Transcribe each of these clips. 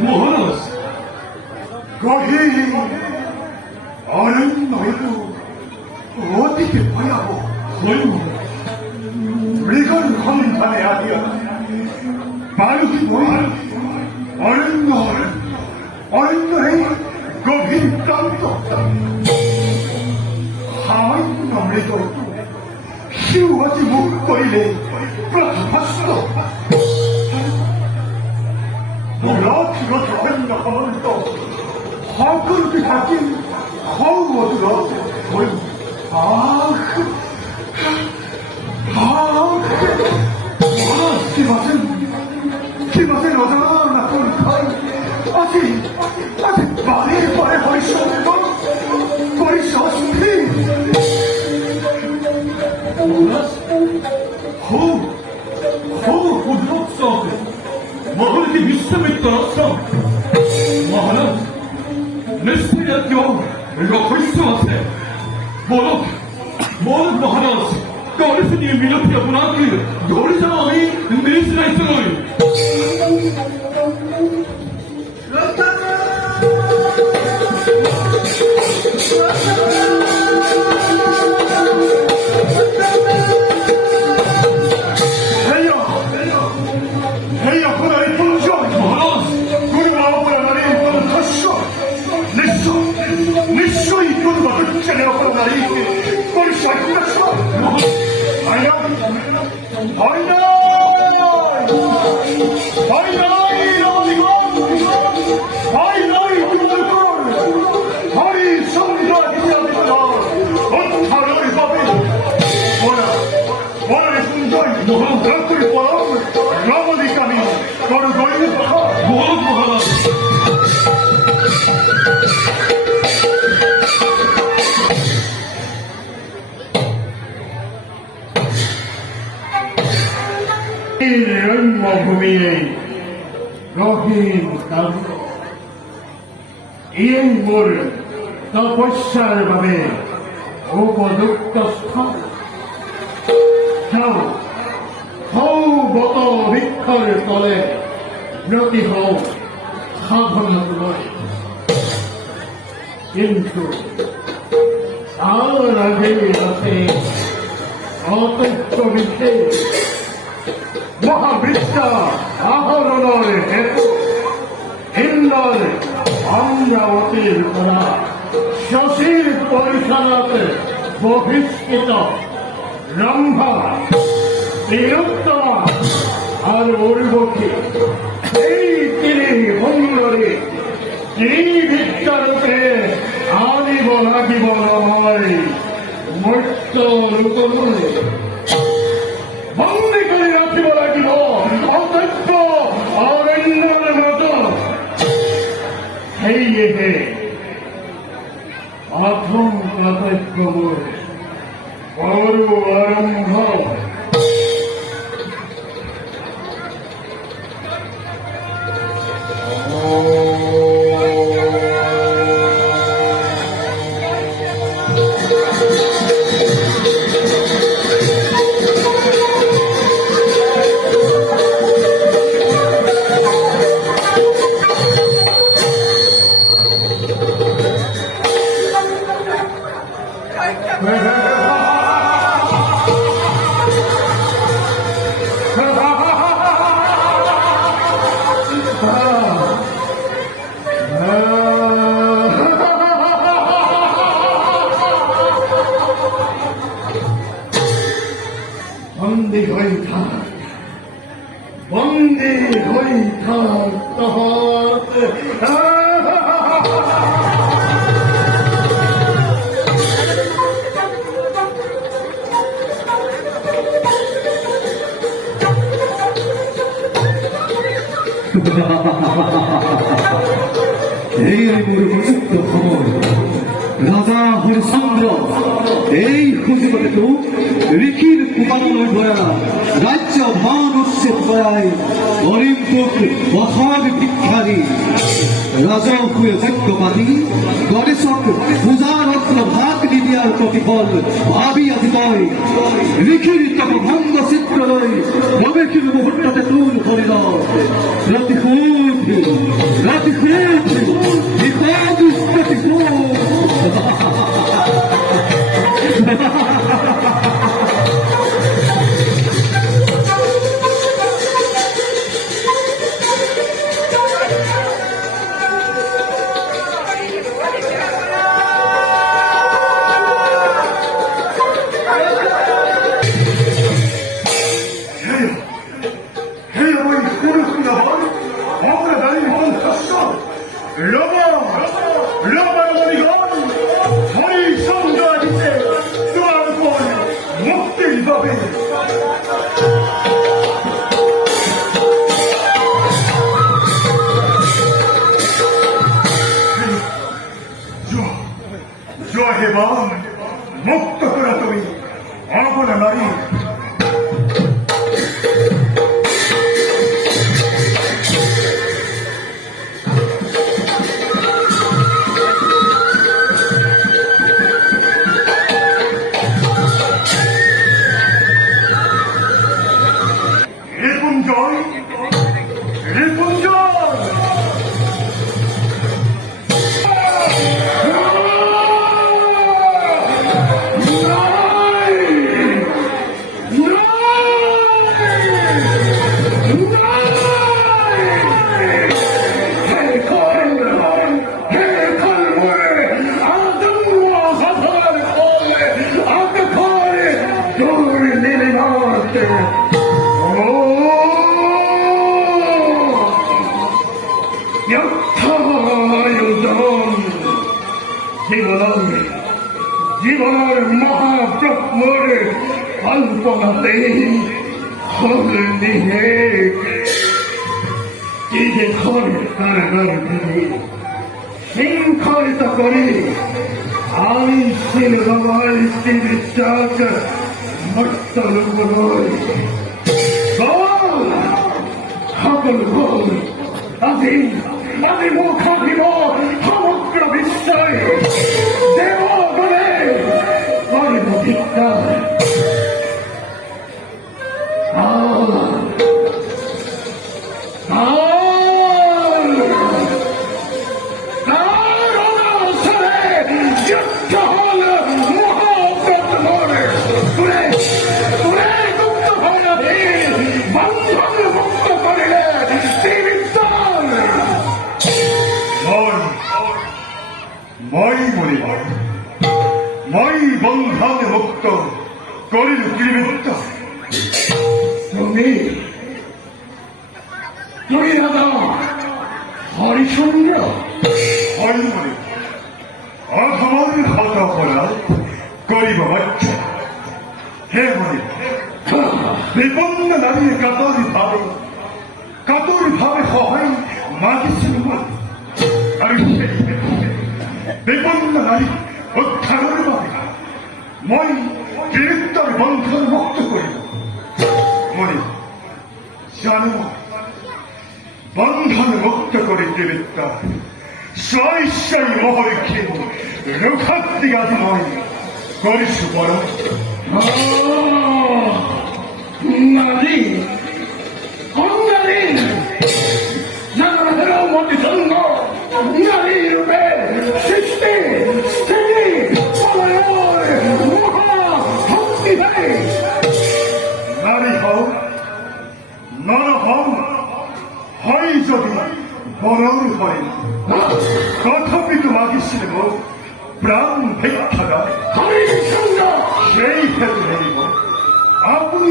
মহারাজ গভীর অরণ্য অতিকে ভয়াবহ মৃগর সন্ধানে আহিয়া বালুকি বই অরণ্য অরণ্য এই গভীর প্রান্ত সামান্য মৃগ শিউ অতি মুখ করিলে প্রভস্ত রথেন্দ্র সমন্ত সকলকে থাকি সৌমধুর কি বাসেন অজানা পরীক্ষায় আছে আছে বারে পরে পরিশস্তি খুব উদ্যোগ মহলটি বিশ্বমিত্র মহারাজ নিশ্চয় কেউ রহস্য আছে বলক মহারাজ কলেজে নিয়ে মিলতে আপনাকে ধরে যাও আমি নিজ দায়িত্ব নই নিশ্চয়ই ছেলে অপর নারীকে রমণিকামী বড় দৈন্য কথা বলুন মহারাজ জন্মভূমিয়ে গহীন কাব্য ইয়েই মোর তপস্যার বাবে উপযুক্ত স্থান হৌ বত বৃক্ষর তলে ব্রতী হও সাধনা নয় কিন্তু তার আগে আছে অতত্য বিশেষ মহাবৃত্তা আহরণের হেতু ইন্দ্র অমরাবতীর করা শশীর পরিচালতে বহিষ্কৃত রম্ভা তিলোত্তমা আর উর্বশী এই তিনি সুন্দরী এই বিদ্যারূপে আনিব লাগিব নহয় মৃত্য লোকলৈ বন্দী করে রাখিব লাগিব অতত্য অরণ্যর মতো সেয়েহে প্রথম কর্তব্য করু আরম্ভ বন্দী হয়ে থাক এই মোর উপযুক্ত খবর রাজা হরিশ্চন্দ্র এই সুযোগতে তো ঋষির উপাদানের দ্বারা রাজ্য মান উচ্ছেদ করায় অলিম্পক অথগ ভিক্ষারী রাজকুয়ে যজ্ঞপাতি গণেশক পূজার অস্ত্র ভাগ নিতে দিয়ার প্রতিফল ভাবি আজ কয় লিখির তক ভঙ্গ চিত্রলয় নবেকির মুহূর্ততে তুম করিল রাতি খুঁত বিপদ মুক্ত করে তুমি অবলা নারী রিপুঞ্জয় জীবনের মহাপ্রত্মরে কল্পনাতে নিয়ে কি যে ঘরে কারাগার ভেবে শৃঙ্খলিত করে আমি ছিল বাবার বিশ্বাস মর্তল সকল গোল আজি মুখ দিব সমগ্র বিশ্বয় দেব বলে করিব ধিক্কার। মই বন্ধনে মুক্ত করিল ত্রিবৃত্ত তুমি হরিচন্দ্র হরিমণি অধমন হত অপরাধ করিব বাচ্চা হে মণি বিপন্ন নারীর কাতরি ভাবে সহায় মাগিছিল আমি সেই বিপন্ন নারী উদ্ধারের বাবে মই বীরত্বর বন্ধন মুক্ত করিব মনে জানো বন্ধন মুক্ত করে বীরত্ব স্বৈশ্বরী মোহর খেয়ে রুখাত্তি আদি নয় করিস বড় নারী নারী রূপে সৃষ্টি নারী হও নর হও হয় যদি বরং হয় তথাপি তোমাকে প্রাণ ভিক্ষা দেয় সেই হেতু নেব আপনি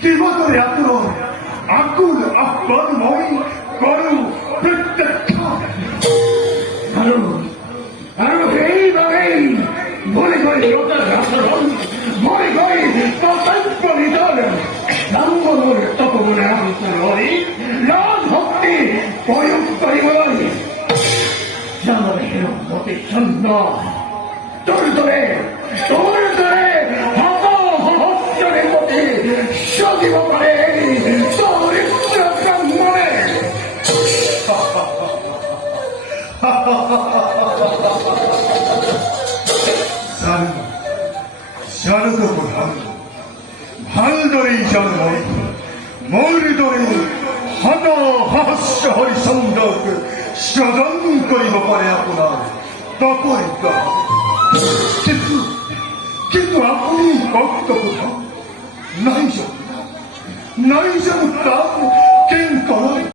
কিভাবে এত আকুল আহ্বান মই করু প্রত্যক্ষা আর এইভাবেই মনে করি লোকের আচরণ মনে করি কর্তব্য নিধন রামবনের তপবনে আন্তরি রাজ ভক্তি প্রয়োগ করিবই জানবে হিরণমতি চন্দ্র তোর ধরে হস্তরের মধ্যে সজীব করে চরিত্র ব্রাহ্মণে 자르더구나. 발더리 자르노이, 머리더리 하나하샤 허리 성덕, 샤단거리 버려야구나. 덕거리까. 기도 아프니 덕덕구나. 나이자부터 깽거라.